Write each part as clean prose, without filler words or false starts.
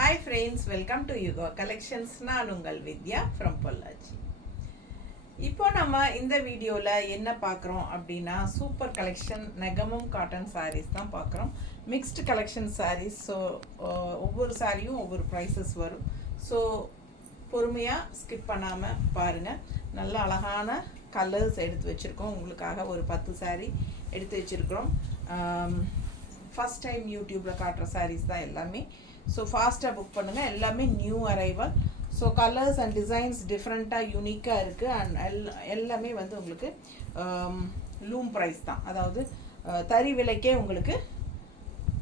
Hi friends, welcome to Yuga Collections. நான் உங்கள் வித்யா from Pollachi. இப்போ நம்ம இந்த வீடியோவில் என்ன பார்க்குறோம் அப்படின்னா super collection Negamam cotton saris தான் பார்க்குறோம். Mixed collection saris. ஸோ ஒவ்வொரு சாரியும் ஒவ்வொரு ப்ரைஸஸ் வரும். ஸோ பொறுமையாக ஸ்கிப் பண்ணாமல் பாருங்கள். நல்ல அழகான கலர்ஸ் எடுத்து வச்சுருக்கோம். உங்களுக்காக ஒரு 10 சாரீ எடுத்து வச்சுருக்கிறோம். ஃபஸ்ட் டைம் யூடியூப்பில் காட்டுற சாரீஸ் தான் எல்லாமே. ஸோ ஃபாஸ்ட்டாக புக் பண்ணுங்கள். எல்லாமே new arrival. So colours and designs டிஃப்ரெண்ட்டாக யூனிக்காக இருக்குது. அண்ட் எல்லாமே வந்து உங்களுக்கு லூம் ப்ரைஸ் தான், அதாவது தறி விலைக்கே உங்களுக்கு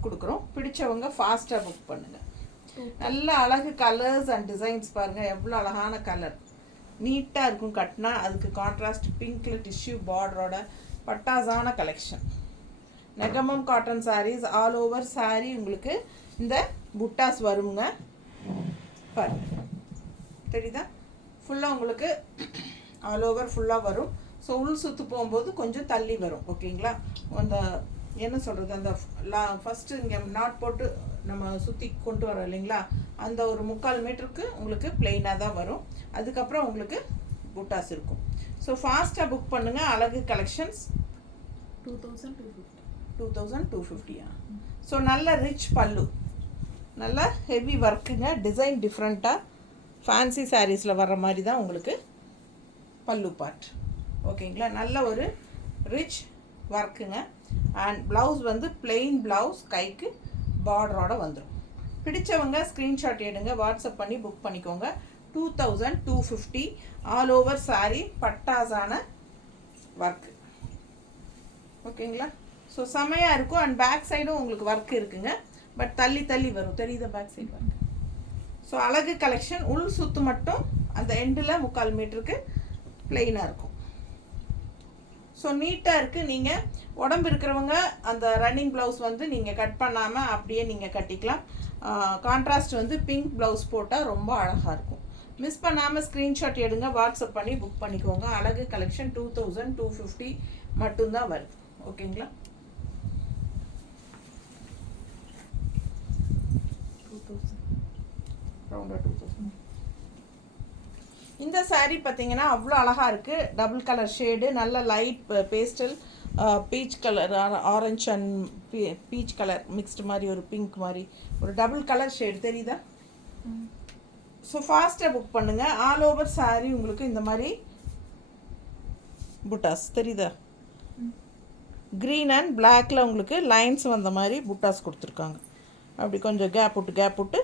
கொடுக்குறோம். பிடிச்சவங்க ஃபாஸ்ட்டாக புக் பண்ணுங்கள். நல்ல அழகு கலர்ஸ் அண்ட் டிசைன்ஸ் பாருங்கள், எவ்வளோ அழகான கலர், நீட்டாக இருக்கும். கட்டினா அதுக்கு கான்ட்ராஸ்ட் பிங்க்கில் டிஷ்யூ பார்டரோட பட்டாசான collection. Negamam cotton saris. All over sari உங்களுக்கு இந்த புட்டாஸ் வருங்க. பாருங்க, தெரியுதா? ஃபுல்லாக உங்களுக்கு ஆல் ஓவர் ஃபுல்லாக வரும். ஸோ உள் சுற்று போகும்போது கொஞ்சம் தள்ளி வரும். ஓகேங்களா? அந்த என்ன சொல்கிறது, அந்த ஃபஸ்ட்டு இங்கே நாட் போட்டு நம்ம சுற்றி கொண்டு வரோம் இல்லைங்களா, அந்த ஒரு 3/4 மீட்டருக்கு உங்களுக்கு பிளெயினாக தான் வரும். அதுக்கப்புறம் உங்களுக்கு புட்டாஸ் இருக்கும். ஸோ ஃபாஸ்ட்டாக புக் பண்ணுங்கள். அழகு கலெக்ஷன்ஸ் 2250. ஸோ நல்ல ரிச் பல்லு, நல்ல ஹெவி ஒர்க்குங்க. டிசைன் டிஃப்ரெண்ட்டாக ஃபேன்சி சாரீஸில் வர்ற மாதிரி தான் உங்களுக்கு பல்லு பார்ட். ஓகேங்களா? நல்ல ஒரு ரிச் ஒர்க்குங்க. அண்ட் ப்ளவுஸ் வந்து பிளெயின் ப்ளவுஸ், கைக்கு பார்டரோட வந்துடும். பிடிச்சவங்க ஸ்க்ரீன்ஷாட் எடுங்க, வாட்ஸ்அப் பண்ணி புக் பண்ணிக்கோங்க. 2250. ஆல் ஓவர் சாரீ பட்டாசான ஒர்க்கு. ஓகேங்களா? ஸோ செமையாக இருக்கும். அண்ட் பேக் சைடும் உங்களுக்கு ஒர்க் இருக்குங்க, பட் தள்ளி தள்ளி வரும். தெரியுதா பேக் சைடு ஒர்க்? ஸோ அழகு கலெக்ஷன். உள் சுற்று மட்டும் அந்த எண்டில் 3/4 மீட்டருக்கு பிளெயினாக இருக்கும். ஸோ நீட்டாக இருக்குது. நீங்கள் உடம்பு இருக்கிறவங்க அந்த ரன்னிங் ப்ளவுஸ் வந்து நீங்கள் கட் பண்ணாமல் அப்படியே நீங்கள் கட்டிக்கலாம். கான்ட்ராஸ்ட் வந்து பிங்க் ப்ளவுஸ் போட்டால் ரொம்ப அழகாக இருக்கும். மிஸ் பண்ணாமல் ஸ்க்ரீன்ஷாட் எடுங்க, வாட்ஸ்அப் பண்ணி புக் பண்ணிக்கோங்க. அழகு கலெக்ஷன் 2250 மட்டும்தான் வருது. ஓகேங்களா? இந்த சாரீ பார்த்தீங்கன்னா அவ்வளோ அழகாக இருக்குது. டபுள் கலர் ஷேடு, நல்ல light pastel peach colour, orange and peach colour mixed மாதிரி ஒரு பிங்க் மாதிரி ஒரு டபுள் கலர் ஷேடு தெரியுதா? ஸோ ஃபாஸ்ட்டாக புக் பண்ணுங்கள். ஆல் ஓவர் சாரீ உங்களுக்கு இந்த மாதிரி புட்டாஸ் தெரியுதா? க்ரீன் அண்ட் பிளாக்ல உங்களுக்கு லைன்ஸ் வந்த மாதிரி புட்டாஸ் கொடுத்துருக்காங்க. அப்படி கொஞ்சம் கேப் விட்டு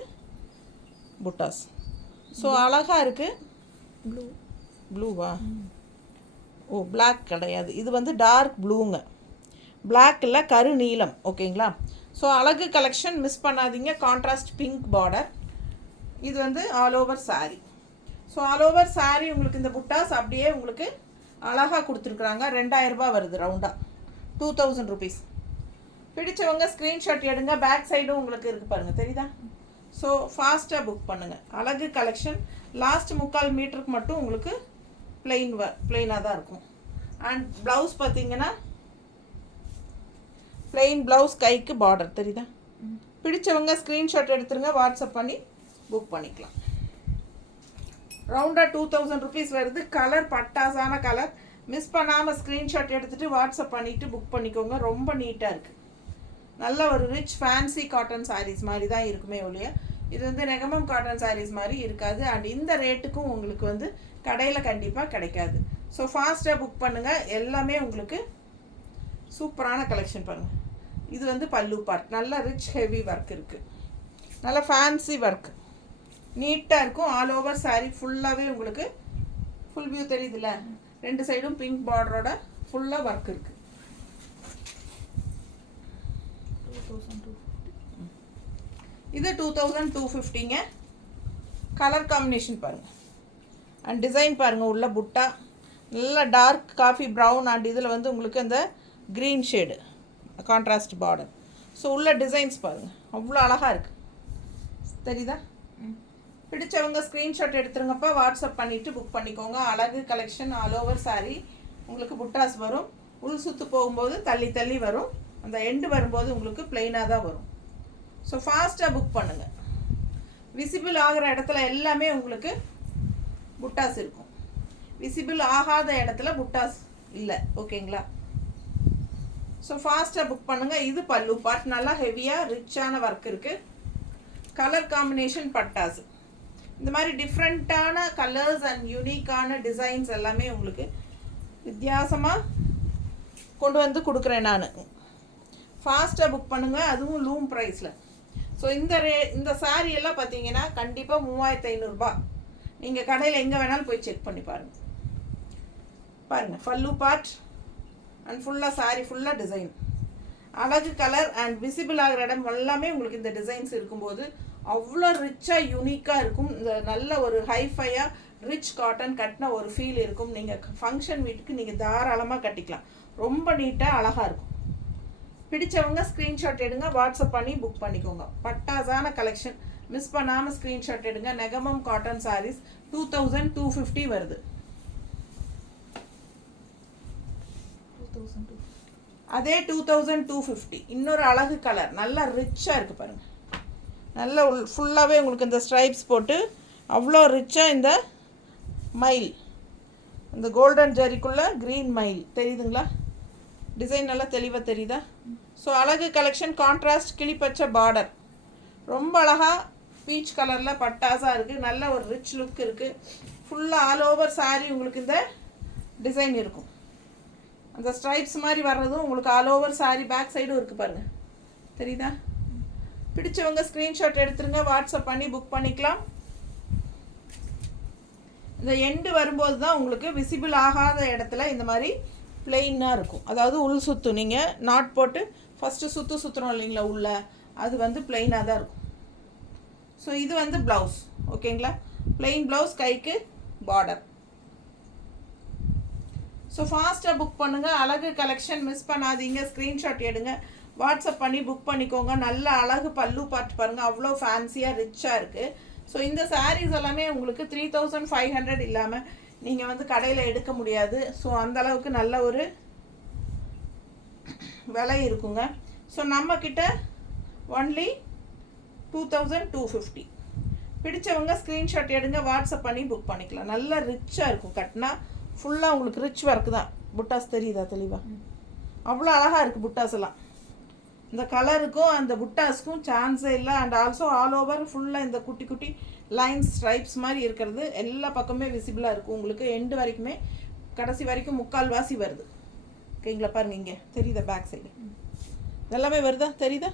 புட்டாஸ். ஸோ அழகாக இருக்குது. ப்ளூவா? ஓ, பிளாக் கிடையாது, இது வந்து டார்க் ப்ளூங்க. பிளாக் இல்லை, கரு நீலம். ஓகேங்களா? ஸோ அழகு கலெக்ஷன் மிஸ் பண்ணாதீங்க. Contrast pink border. இது வந்து all over sari. So all over sari உங்களுக்கு இந்த புட்டாஸ் அப்படியே உங்களுக்கு அழகாக கொடுத்துருக்குறாங்க. 2000 ரூபாய் வருது ரவுண்டாக. 2000 rupees. பிடிச்சவங்க ஸ்க்ரீன்ஷாட் எடுங்க. பேக் சைடும் உங்களுக்கு இருக்குது பாருங்கள், தெரியுதா? ஸோ ஃபாஸ்ட்டாக புக் பண்ணுங்கள். அழகு கலெக்ஷன். லாஸ்ட் 3/4 மீட்டருக்கு மட்டும் உங்களுக்கு பிளெயினாக தான் இருக்கும். அண்ட் ப்ளவுஸ் பார்த்தீங்கன்னா பிளெயின் ப்ளவுஸ், கைக்கு பார்டர் தெரியுதா? பிடிச்சவங்க ஸ்க்ரீன்ஷாட் எடுத்துருங்க, வாட்ஸ்அப் பண்ணி புக் பண்ணிக்கலாம். ரவுண்டாக 2000 rupees வருது. கலர் பட்டாசான கலர். மிஸ் பண்ணாமல் ஸ்க்ரீன்ஷாட் எடுத்துகிட்டு வாட்ஸ்அப் பண்ணிவிட்டு புக் பண்ணிக்கோங்க. ரொம்ப நீட்டாக இருக்குது. நல்ல ஒரு ரிச் ஃபேன்சி காட்டன் சாரீஸ் மாதிரி தான் இருக்குமே ஒழிய இது வந்து நெகமம் காட்டன் சாரீஸ் மாதிரி இருக்காது. அண்ட் இந்த ரேட்டுக்கும் உங்களுக்கு வந்து கடையில் கண்டிப்பாக கிடைக்காது. ஸோ ஃபாஸ்ட்டாக புக் பண்ணுங்கள். எல்லாமே உங்களுக்கு சூப்பரான கலெக்ஷன் பாருங்கள். இது வந்து பல்லு பார்ட். நல்ல ரிச் ஹெவி ஒர்க் இருக்குது. நல்ல ஃபேன்சி ஒர்க், நீட்டாக இருக்கும். ஆல் ஓவர் சாரீ ஃபுல்லாகவே உங்களுக்கு ஃபுல் வியூ தெரியுதுல்ல? 2 சைடும் பிங்க் பார்டரோட ஃபுல்லாக ஒர்க் இருக்குது. இது 2250ங்க. கலர் காம்பினேஷன் பாருங்கள் அண்ட் டிசைன் பாருங்கள். உள்ள புட்டா நல்லா டார்க் காஃபி ப்ரௌன் அண்ட் இதில் வந்து உங்களுக்கு அந்த green shade contrast border. So உள்ள டிசைன்ஸ் பாருங்கள், அவ்வளோ அழகாக இருக்குது. தெரியுதா? பிடிச்சவங்க ஸ்க்ரீன்ஷாட் எடுத்துருங்கப்பா, வாட்ஸ்அப் பண்ணிவிட்டு புக் பண்ணிக்கோங்க. அழகு கலெக்ஷன். ஆல் ஓவர் சாரீ உங்களுக்கு புட்டாஸ் வரும். உள் சுற்று போகும்போது தள்ளி தள்ளி வரும். அந்த எண்டு வரும்போது உங்களுக்கு பிளெயினாக தான் வரும். ஸோ ஃபாஸ்ட்டாக புக் பண்ணுங்கள். விசிபிள் ஆகிற இடத்துல எல்லாமே உங்களுக்கு புட்டாஸ் இருக்கும். விசிபிள் ஆகாத இடத்துல புட்டாஸ் இல்லை. ஓகேங்களா? ஸோ ஃபாஸ்ட்டாக புக் பண்ணுங்கள். இது பல்லு பார்ட். நல்லா ஹெவியாக ரிச்சான ஒர்க் இருக்குது. கலர் காம்பினேஷன் பட்டாஸ். இந்த மாதிரி டிஃப்ரெண்ட்டான கலர்ஸ் அண்ட் யூனிக்கான டிசைன்ஸ் எல்லாமே உங்களுக்கு வித்தியாசமாக கொண்டு வந்து கொடுக்குறேன் நான். ஃபாஸ்ட்டாக புக் பண்ணுங்கள், அதுவும் லூம் ப்ரைஸில். ஸோ இந்த சாரீ எல்லாம் பார்த்தீங்கன்னா கண்டிப்பாக 3500 நீங்கள் கடையில் எங்கே வேணாலும் போய் செக் பண்ணி பாருங்கள். பாருங்கள், பல்லு பார்ட் அண்ட் ஃபுல்லாக சாரீ ஃபுல்லாக டிசைன். அழகு கலர் அண்ட் விசிபிள் ஆகிற இடம் எல்லாமே உங்களுக்கு இந்த டிசைன்ஸ் இருக்கும்போது அவ்வளோ ரிச்சாக யூனிக்காக இருக்கும். இந்த நல்ல ஒரு ஹைஃபையாக ரிச் காட்டன் கட்டின ஒரு ஃபீல் இருக்கும். நீங்கள் ஃபங்க்ஷன் வீட்டுக்கு நீங்கள் தாராளமாக கட்டிக்கலாம். ரொம்ப நீட்டாக அழகாக இருக்கும். பிடிச்சவங்க ஸ்க்ரீன்ஷாட் எடுங்க, வாட்ஸ்அப் பண்ணி புக் பண்ணிக்கோங்க. பட்டாசான கலெக்ஷன். மிஸ் பண்ணாமல் ஸ்க்ரீன்ஷாட் எடுங்க. நெகமம் காட்டன் சாரீஸ் 2250 வருது. அதே 2250. இன்னொரு அழகு கலர், நல்லா ரிச்சாக இருக்குது பாருங்கள். நல்லா ஃபுல்லாகவே உங்களுக்கு இந்த ஸ்ட்ரைப்ஸ் போட்டு அவ்வளோ ரிச்சாக இந்த மயில், இந்த கோல்டன் ஜரிக்குள்ளே க்ரீன் மயில் தெரியுதுங்களா? டிசைன் நல்லா தெளிவாக தெரியுதா? ஸோ அழகு கலெக்ஷன். கான்ட்ராஸ்ட் கிளிப்பச்சை பார்டர், ரொம்ப அழகாக பீச் கலரில் பட்டாஸாக இருக்குது. நல்ல ஒரு ரிச் லுக் இருக்குது. ஃபுல்லாக ஆல் ஓவர் சாரீ உங்களுக்கு இந்த டிசைன் இருக்கும். அந்த ஸ்ட்ரைப்ஸ் மாதிரி வர்றதும் உங்களுக்கு ஆல் ஓவர் சாரீ பேக் சைடும் இருக்குது பாருங்கள், தெரியுதா? பிடிச்சவங்க ஸ்க்ரீன்ஷாட் எடுத்துருங்க, வாட்ஸ்அப் பண்ணி புக் பண்ணிக்கலாம். இந்த எண்டு வரும்போது தான் உங்களுக்கு விசிபிள் ஆகாத இடத்துல இந்த மாதிரி பிளெயினாக இருக்கும். அதாவது உள் சுற்று நீங்கள் நாட் போட்டு ஃபஸ்ட்டு சுற்றுறோம் இல்லைங்களா உள்ள, அது வந்து பிளெயினாக தான் இருக்கும். ஸோ இது வந்து ப்ளவுஸ். ஓகேங்களா? பிளெயின் ப்ளவுஸ், கைக்கு பார்டர். ஸோ ஃபாஸ்ட்டாக புக் பண்ணுங்கள். அழகு கலெக்ஷன் மிஸ் பண்ணாதீங்க. ஸ்க்ரீன்ஷாட் எடுங்க, வாட்ஸ்அப் பண்ணி புக் பண்ணிக்கோங்க. நல்ல அழகு பல்லு பார்த்து பாருங்கள், அவ்வளோ ஃபேன்சியாக ரிச்சாக இருக்குது. ஸோ இந்த சாரீஸ் எல்லாமே உங்களுக்கு 3500 இல்லாமல் நீங்கள் வந்து கடையில் எடுக்க முடியாது. ஸோ அந்தளவுக்கு நல்ல ஒரு விலை இருக்குங்க. ஸோ நம்மக்கிட்ட ஒன்லி 2250. பிடிச்சவங்க ஸ்க்ரீன்ஷாட் எடுங்க, வாட்ஸ்அப் பண்ணி புக் பண்ணிக்கலாம். நல்லா ரிச்சாக இருக்கும். கட்டினா ஃபுல்லாக உங்களுக்கு ரிச் ஒர்க்கு தான். புட்டாஸ் தெரியுதா தெளிவாக? அவ்வளோ அழகாக இருக்குது புட்டாஸ் எல்லாம். இந்த கலருக்கும் அந்த புட்டாஸுக்கும் சான்ஸே இல்லை. அண்ட் ஆல்சோ ஆல் ஓவர் ஃபுல்லாக இந்த குட்டி குட்டி லைன்ஸ் ஸ்ட்ரைப்ஸ் மாதிரி இருக்கிறது எல்லா பக்கமே விசிபிளாக இருக்கும். உங்களுக்கு எண்டு வரைக்குமே, கடைசி வரைக்கும் முக்கால்வாசி வருது. ஓகேங்களா? பாருங்கள், இங்கே தெரியுதா? பேக் சைடு எல்லாமே வருதா? தெரியுதா?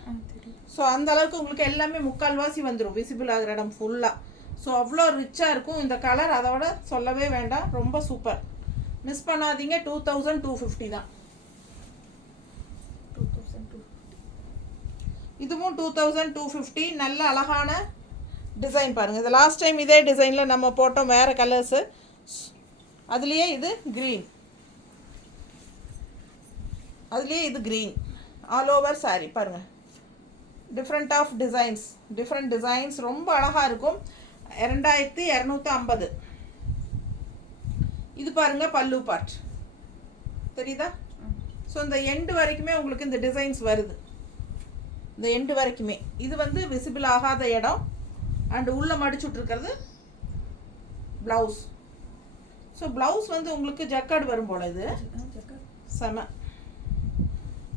ஸோ அந்த அளவுக்கு உங்களுக்கு எல்லாமே முக்கால்வாசி வந்துடும் விசிபிள் ஆகிற இடம் ஃபுல்லாக. ஸோ அவ்வளோ ரிச்சாக இருக்கும். இந்த கலர் அதோட சொல்லவே வேண்டாம், ரொம்ப சூப்பர். மிஸ் பண்ணாதீங்க. 2250 தான். இதுவும் 2250. நல்ல அழகான டிசைன் பாருங்கள். இது லாஸ்ட் டைம் இதே டிசைனில் நம்ம போட்டோம், வேறு கலர்ஸு. அதுலேயே இது க்ரீன், அதுலேயே இது க்ரீன். ஆல் ஓவர் சாரீ பாருங்கள். Different of designs, different designs ரொம்ப அழகாக இருக்கும். 2250. இது பாருங்கள் பல்லு பார்ட், தெரியுதா? ஸோ இந்த எண்டு வரைக்குமே உங்களுக்கு இந்த டிசைன்ஸ் வருது. இந்த எண்டு வரைக்குமே இது வந்து விசிபிள் ஆகாத இடம். அண்டு உள்ளே மடிச்சுட்ருக்கிறது ப்ளவுஸ். ஸோ ப்ளவுஸ் வந்து உங்களுக்கு ஜக்கார்டு வரும் போல். இது செம.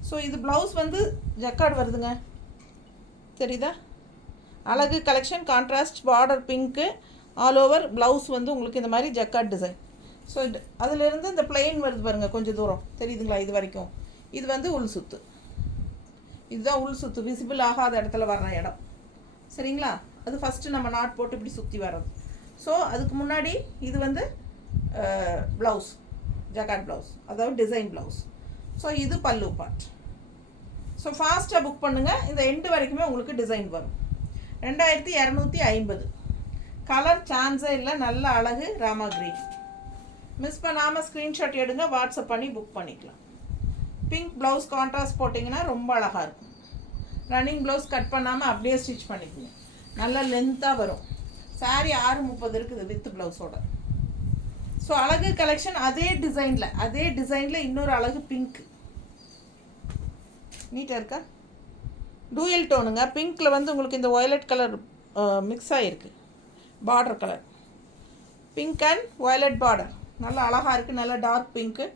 ஸோ இது ப்ளவுஸ் வந்து ஜக்கார்டு வருதுங்க, தெரியுதா? அழகு collection. Contrast border pink, all over blouse வந்து உங்களுக்கு இந்த மாதிரி ஜக்கார்ட் டிசைன். ஸோ அதிலிருந்து இந்த பிளெயின் வருது பாருங்கள், கொஞ்சம் தூரம் தெரியுதுங்களா? இது வரைக்கும் இது வந்து உள் சுத்து. இதுதான் உள் சுத்து, விசிபிள் ஆகாத இடத்துல வர்ற இடம். சரிங்களா? அது ஃபஸ்ட்டு நம்ம நாட் போட்டு இப்படி சுற்றி வர்றது. ஸோ அதுக்கு முன்னாடி இது வந்து ப்ளவுஸ், ஜக்கார்ட் ப்ளவுஸ், அதாவது டிசைன் ப்ளவுஸ். ஸோ இது பல்லு பார்ட். ஸோ ஃபாஸ்ட்டாக புக் பண்ணுங்கள். இந்த எண்டு வரைக்குமே உங்களுக்கு டிசைன் வரும். 2250. கலர் சான்ஸே இல்லை, நல்ல அழகு ராமா கிரீன். மிஸ் பண்ணாமல் ஸ்க்ரீன்ஷாட் எடுங்க, வாட்ஸ்அப் பண்ணி புக் பண்ணிக்கலாம். பிங்க் ப்ளவுஸ் கான்ட்ராஸ்ட் போட்டிங்கன்னா ரொம்ப அழகாக இருக்கும். ரன்னிங் ப்ளவுஸ் கட் பண்ணாமல் அப்படியே ஸ்டிச் பண்ணிக்கோங்க. நல்லா லென்த்தாக வரும். சாரீ 630 இருக்குது வித் ப்ளவுஸோட. ஸோ அழகு கலெக்ஷன். அதே டிசைனில் இன்னொரு அழகு பிங்க். நீட்டாக இருக்கா? டூயல் டோனுங்க. பிங்க்கில் வந்து உங்களுக்கு இந்த வயலட் கலர் மிக்ஸ் ஆகிருக்கு. Border colour pink and violet border, நல்லா அழகாக இருக்குது. நல்லா டார்க் பிங்க்கு,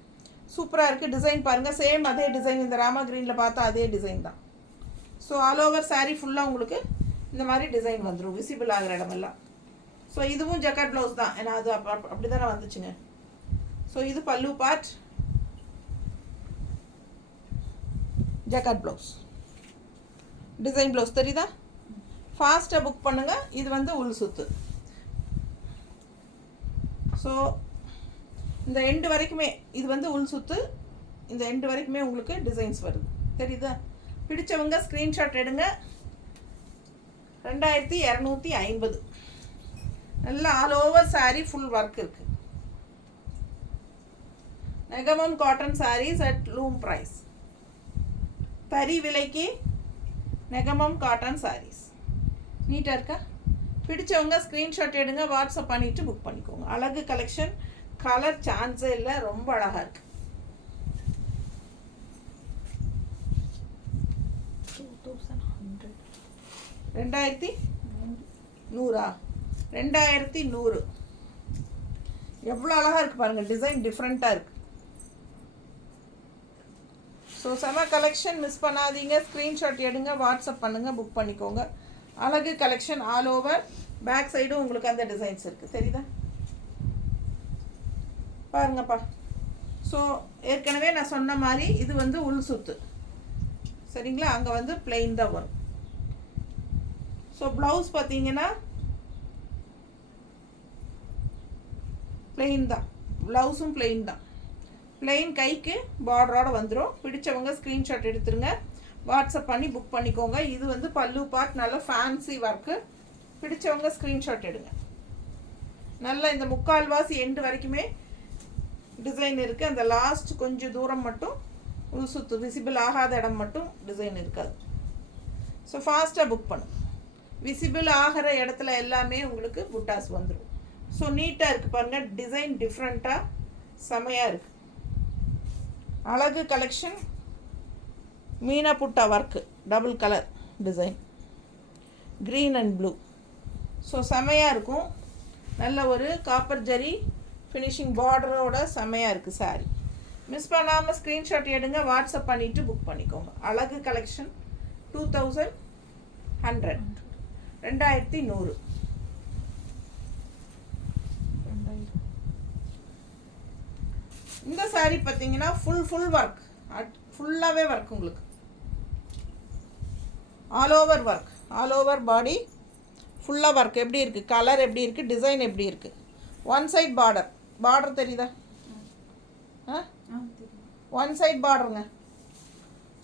சூப்பராக இருக்குது. டிசைன் பாருங்கள், சேம் அதே டிசைன், இந்த ராமா க்ரீனில் பார்த்தா அதே டிசைன் தான். ஸோ ஆல் ஓவர் சாரீ ஃபுல்லாக உங்களுக்கு இந்த மாதிரி டிசைன் வந்துடும், விசிபிள் ஆகிற இடமெல்லாம். ஸோ இதுவும் ஜக்கார்ட் ப்ளவுஸ் தான், ஏன்னா அது அப்படி தானே வந்துச்சுங்க. ஸோ இது பல்லு part, jacquard blouse, design blouse தெரியுதா? ஃபாஸ்ட்டாக புக் பண்ணுங்கள். இது வந்து உள் சுத்து. ஸோ இந்த எண்டு வரைக்குமே இது வந்து உள் சுத்து, இந்த எண்டு வரைக்குமே உங்களுக்கு டிசைன்ஸ் வருது, தெரியுதா? பிடிச்சவங்க ஸ்க்ரீன்ஷாட் எடுங்க. 2250. நல்லா all over sari full work இருக்குது. Negamam cotton saris at loom price. தறி விலைக்கு நெகமம் காட்டன் சாரீஸ். நீட்டாக இருக்கா? பிடிச்சவங்க ஸ்க்ரீன்ஷாட் எடுங்க, வாட்ஸ்அப் பண்ணிவிட்டு புக் பண்ணிக்கோங்க. அழகு கலெக்ஷன், கலர் சான்ஸே இல்லை, ரொம்ப அழகாக இருக்குது. 2100 2100. எவ்வளோ அழகாக இருக்குது பாருங்கள், டிசைன் டிஃப்ரெண்ட்டாக இருக்குது. ஸோ செம கலெக்ஷன், மிஸ் பண்ணாதீங்க. ஸ்க்ரீன்ஷாட் எடுங்க, வாட்ஸ்அப் பண்ணுங்கள், புக் பண்ணிக்கோங்க. அழகு கலெக்ஷன் ஆல் ஓவர். பேக் சைடும் உங்களுக்கு அந்த டிசைன்ஸ் இருக்குது, தெரியுதா? பாருங்கப்பா. ஸோ ஏற்கனவே நான் சொன்ன மாதிரி இது வந்து உள் சுத்து, சரிங்களா? அங்கே வந்து பிளெயின் தான் வரும். ஸோ ப்ளவுஸ் பார்த்தீங்கன்னா பிளெயின் தான், ப்ளவுஸும் பிளெயின் தான். பிளெயின் கைக்கு பார்டரோடு வந்துடும். பிடிச்சவங்க ஸ்க்ரீன்ஷாட் எடுத்துருங்க, வாட்ஸ்அப் பண்ணி புக் பண்ணிக்கோங்க. இது வந்து பல்லு பார்ட், நல்ல ஃபேன்சி ஒர்க்கு. பிடிச்சவங்க ஸ்க்ரீன்ஷாட் எடுங்க. நல்லா இந்த முக்கால்வாசி எண்டு வரைக்குமே டிசைன் இருக்குது. அந்த லாஸ்ட் கொஞ்சம் தூரம் மட்டும் உள் சுத்து, விசிபிள் ஆகாத இடம் மட்டும் டிசைன் இருக்காது. ஸோ ஃபாஸ்ட்டாக புக் பண்ணும். விசிபிள் ஆகிற இடத்துல எல்லாமே உங்களுக்கு புட்டாஸ் வந்துடும். ஸோ நீட்டாக இருக்குது பாருங்கள், டிசைன் டிஃப்ரெண்ட்டாக செமையாக இருக்குது. அழகு கலெக்ஷன், மீனா புட்டா work, double colour design, green and blue. So செமையாக இருக்கும். நல்ல ஒரு காப்பர் ஜரி ஃபினிஷிங் பார்டரோட செமையாக இருக்குது சாரீ. மிஸ் பண்ணாமல் ஸ்க்ரீன்ஷாட் எடுங்க, வாட்ஸ்அப் பண்ணிவிட்டு புக் பண்ணிக்கோங்க. அழகு கலெக்ஷன் 2100. 2100. இந்த சாரீ பார்த்தீங்கன்னா ஃபுல் ஒர்க், ஃபுல்லாகவே ஒர்க் உங்களுக்கு. All over work, all over body ஃபுல்லாக ஒர்க். எப்படி இருக்குது, கலர் எப்படி இருக்குது, டிசைன் எப்படி இருக்குது. ஒன் சைட் பார்டர், பார்டர் தெரியுதா? ஒன் சைட் பார்டருங்க.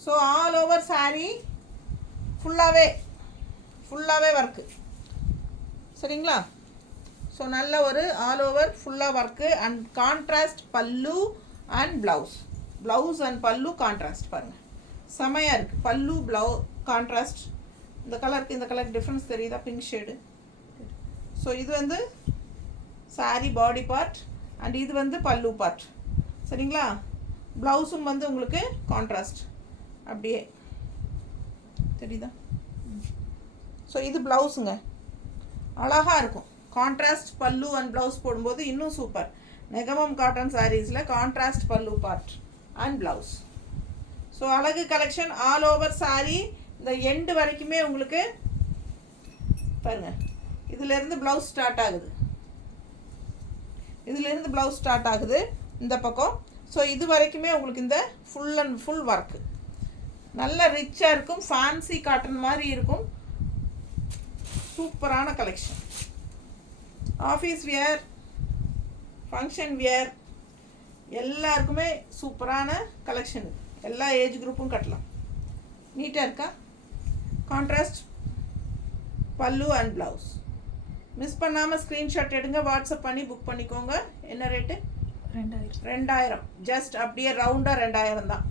ஸோ ஆல் ஓவர் சாரீ ஃபுல்லாகவே ஒர்க்கு, சரிங்களா? ஸோ நல்ல ஒரு ஆல் ஓவர் ஃபுல்லாக work and contrast pallu and blouse and pallu contrast பாருங்கள், செமையாக இருக்குது. பல்லு கான்ட்ராஸ்ட். இந்த கலருக்கு இந்த கலருக்கு டிஃப்ரென்ஸ் தெரியுதா? Pink shade. ஸோ இது வந்து சாரீ பாடி பார்ட் அண்ட் இது வந்து பல்லு பார்ட், சரிங்களா? ப்ளவுஸும் வந்து உங்களுக்கு கான்ட்ராஸ்ட் அப்படியே தெரியுதா? ஸோ இது ப்ளவுஸுங்க, அழகாக இருக்கும். கான்ட்ராஸ்ட் பல்லு அண்ட் ப்ளவுஸ் போடும்போது இன்னும் சூப்பர். நெகமம் காட்டன் சாரீஸில் கான்ட்ராஸ்ட் பல்லு பார்ட் அண்ட் ப்ளவுஸ். ஸோ அழகு கலெக்ஷன் ஆல் ஓவர் சாரீ. இந்த எண்டு வரைக்குமே உங்களுக்கு பாருங்கள், இதிலேருந்து ப்ளவுஸ் ஸ்டார்ட் ஆகுது, இதிலேருந்து ப்ளவுஸ் ஸ்டார்ட் ஆகுது இந்த பக்கம். ஸோ இது வரைக்குமே உங்களுக்கு இந்த ஃபுல் அண்ட் ஃபுல் ஒர்க்கு நல்ல ரிச்சாக இருக்கும். ஃபேன்சி காட்டன் மாதிரி இருக்கும். சூப்பரான collection. Office wear, function wear எல்லாருக்குமே சூப்பரான கலெக்ஷன். எல்லா ஏஜ் குரூப்பும் கட்டலாம். நீட்டாக இருக்கா? Contrast pallu and blouse. Miss பண்ணாமல் ஸ்க்ரீன்ஷாட் எடுங்க, வாட்ஸ்அப் பண்ணி புக் பண்ணிக்கோங்க. என்ன ரேட்டு? 2000. ஜஸ்ட் அப்படியே ரவுண்டாக 2000 தான்.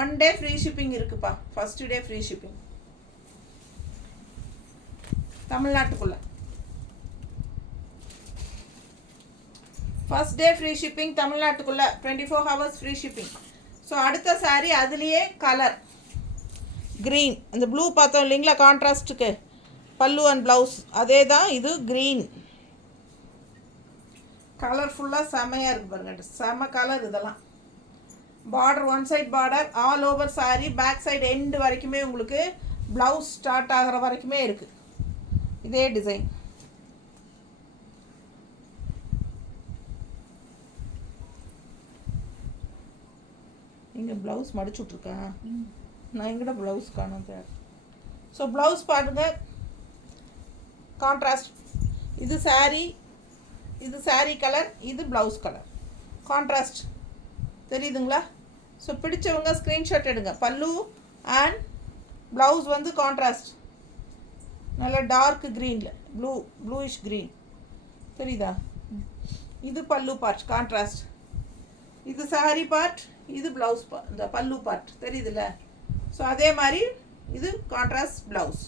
1 டே ஃப்ரீ ஷிப்பிங் இருக்குப்பா. ஃபஸ்ட்டு டே ஃப்ரீ ஷிப்பிங் தமிழ்நாட்டுக்குள்ளே. ஃபஸ்ட் டே ஃப்ரீ ஷிப்பிங் தமிழ்நாட்டுக்குள்ளே, 24 ஹவர்ஸ் ஃப்ரீ ஷிப்பிங். ஸோ அடுத்த சாரீ அதுலேயே கலர் க்ரீன், இந்த ப்ளூ பார்த்தோம் இல்லைங்களா கான்ட்ராஸ்ட்டுக்கு, பல்லு அண்ட் ப்ளவுஸ் அதே தான். இது க்ரீன் கலர்ஃபுல்லாக செமையாக இருக்குது பாருங்க, செம கலர். இதெல்லாம் border, one side border, all over sari, back side end வரைக்குமே உங்களுக்கு ப்ளவுஸ் ஸ்டார்ட் ஆகிற வரைக்குமே இருக்குது இதே டிசைன். இங்கே ப்ளவுஸ் மடிச்சு விட்ருக்கேன் நான், எங்கிட்ட ப்ளவுஸ் காணும் சார். ஸோ ப்ளவுஸ் பாருங்க, கான்ட்ராஸ்ட். இது சாரீ, இது சாரீ கலர், இது ப்ளவுஸ் கலர், கான்ட்ராஸ்ட் தெரியுதுங்களா? ஸோ பிடிச்சவங்க ஸ்க்ரீன்ஷாட் எடுங்க. பல்லு அண்ட் ப்ளவுஸ் வந்து கான்ட்ராஸ்ட், நல்லா டார்க் க்ரீனில், ப்ளூயிஷ் க்ரீன் தெரியுதா? இது பல்லு பார்ட் கான்ட்ராஸ்ட், இது சாரீ பார்ட், இது ப்ளவுஸ் இந்த பல்லு பார்ட் தெரியுதுல்ல? ஸோ அதே மாதிரி இது கான்ட்ராஸ்ட் ப்ளவுஸ்.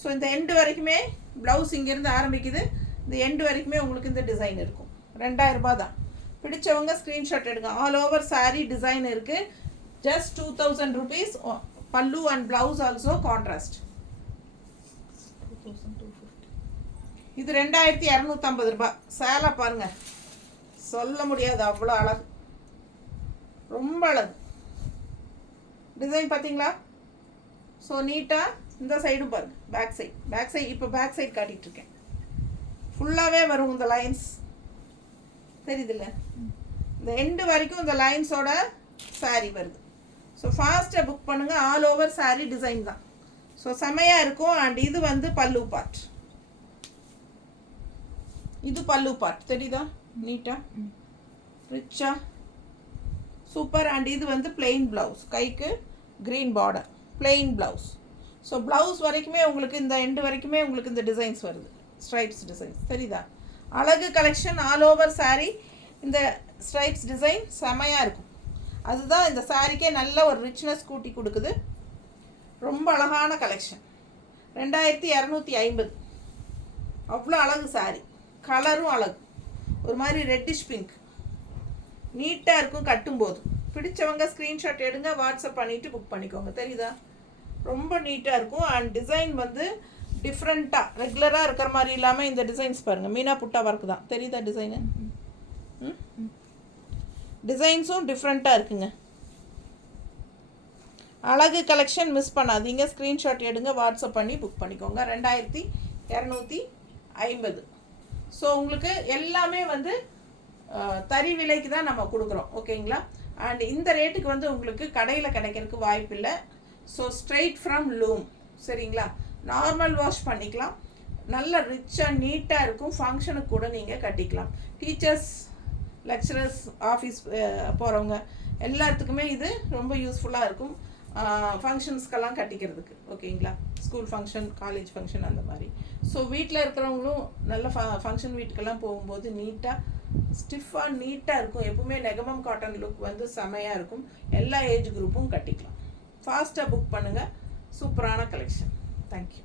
ஸோ இந்த எண்டு வரைக்குமே ப்ளவுஸ் இங்கேருந்து ஆரம்பிக்குது, இந்த எண்டு வரைக்குமே உங்களுக்கு இந்த டிசைன் இருக்கும். 2000 ரூபா தான். பிடிச்சவங்க ஸ்க்ரீன்ஷாட் எடுங்க. ஆல் ஓவர் சாரீ டிசைன் இருக்குது. Just 2000 rupees. பல்லு அண்ட் ப்ளவுஸ் ஆல்சோ கான்ட்ராஸ்ட். இது 2250 ரூபாய். சேலை பாருங்க, சொல்ல முடியாது அவ்வளோ அழகு, ரொம்ப அழகு டிசைன் பார்த்தீங்களா? ஸோ நீட்டாக இந்த சைடும் பாருங்க, பேக் சைடு இப்போ பேக் சைடு காட்டிகிட்ருக்கேன். ஃபுல்லாகவே வரும் இந்த லைன்ஸ் தெரியுதுல்ல? இந்த எண்டு வரைக்கும் இந்த லைன்ஸோட சாரீ வருது. ஸோ ஃபாஸ்ட்டாக புக் பண்ணுங்கள். ஆல் ஓவர் சாரீ டிசைன் தான். ஸோ செமையாக இருக்கும். அண்ட் இது வந்து பல்லு பார்ட், இது பல்லு பார்ட் தெரியுதா? நீட்டாக ரிச்சாக சூப்பர். அண்ட் இது வந்து பிளெயின் ப்ளவுஸ், கைக்கு green border, plain blouse. So blouse வரைக்குமே உங்களுக்கு இந்த எண்டு வரைக்குமே உங்களுக்கு இந்த டிசைன்ஸ் வருது, ஸ்ட்ரைப்ஸ் டிசைன்ஸ் தெரியுதா? அழகு கலெக்ஷன். ஆல் ஓவர் சாரீ இந்த ஸ்ட்ரைப்ஸ் டிசைன் செமையாக இருக்கும். அதுதான் இந்த சாரீக்கே நல்ல ஒரு ரிச்னஸ் கூட்டி கொடுக்குது. ரொம்ப அழகான கலெக்ஷன். 2250. அவ்வளோ அழகு சாரீ, கலரும் அழகு, ஒரு மாதிரி ரெட்டிஷ் பிங்க், நீட்டாக இருக்கும் கட்டும்போது. பிடிச்சவங்க ஸ்க்ரீன்ஷாட் எடுங்க, வாட்ஸ்அப் பண்ணிவிட்டு புக் பண்ணிக்கோங்க. தெரியுதா? ரொம்ப நீட்டாக இருக்கும். அண்ட் டிசைன் வந்து டிஃப்ரெண்ட்டாக, ரெகுலராக இருக்கிற மாதிரி இல்லாமல் இந்த டிசைன்ஸ் பாருங்கள், மீனா புட்டா ஒர்க் தான் தெரியுதா? டிசைனு டிசைன்ஸும் டிஃப்ரெண்ட்டாக இருக்குங்க. அழகு கலெக்ஷன் மிஸ் பண்ணாதீங்க. ஸ்க்ரீன்ஷாட் எடுங்க, வாட்ஸ்அப் பண்ணி புக் பண்ணிக்கோங்க. 2250. ஸோ உங்களுக்கு எல்லாமே வந்து தறி விலைக்கு தான் நம்ம கொடுக்குறோம், ஓகேங்களா? அண்ட் இந்த ரேட்டுக்கு வந்து உங்களுக்கு கடையில் கிடைக்கிறதுக்கு வாய்ப்பு இல்லை. ஸோ ஸ்ட்ரெயிட் ஃப்ரம் லூம், சரிங்களா? நார்மல் வாஷ் பண்ணிக்கலாம், நல்ல ரிச்சாக நீட்டாக இருக்கும். ஃபங்க்ஷனுக்கு கூட நீங்கள் கட்டிக்கலாம். டீச்சர்ஸ், லெக்சரர்ஸ், ஆஃபீஸ் போகிறவங்க எல்லாத்துக்குமே இது ரொம்ப யூஸ்ஃபுல்லாக இருக்கும். ஃபங்க்ஷன்ஸ்க்கெல்லாம் கட்டிக்கிறதுக்கு, ஓகேங்களா? ஸ்கூல் ஃபங்க்ஷன், காலேஜ் ஃபங்க்ஷன் அந்த மாதிரி. ஸோ வீட்டில் இருக்கிறவங்களும் நல்ல ஃபங்க்ஷன் வீட்டுக்கெல்லாம் போகும்போது நீட்டாக ஸ்டிஃபாக நீட்டாக இருக்கும். எப்பவுமே நெகமம் காட்டன் லுக் வந்து செமையாக இருக்கும். எல்லா ஏஜ் குரூப்பும் கட்டிக்கலாம். ஃபாஸ்ட்டாக புக் பண்ணுங்கள். சூப்பரான கலெக்ஷன். தேங்க்யூ.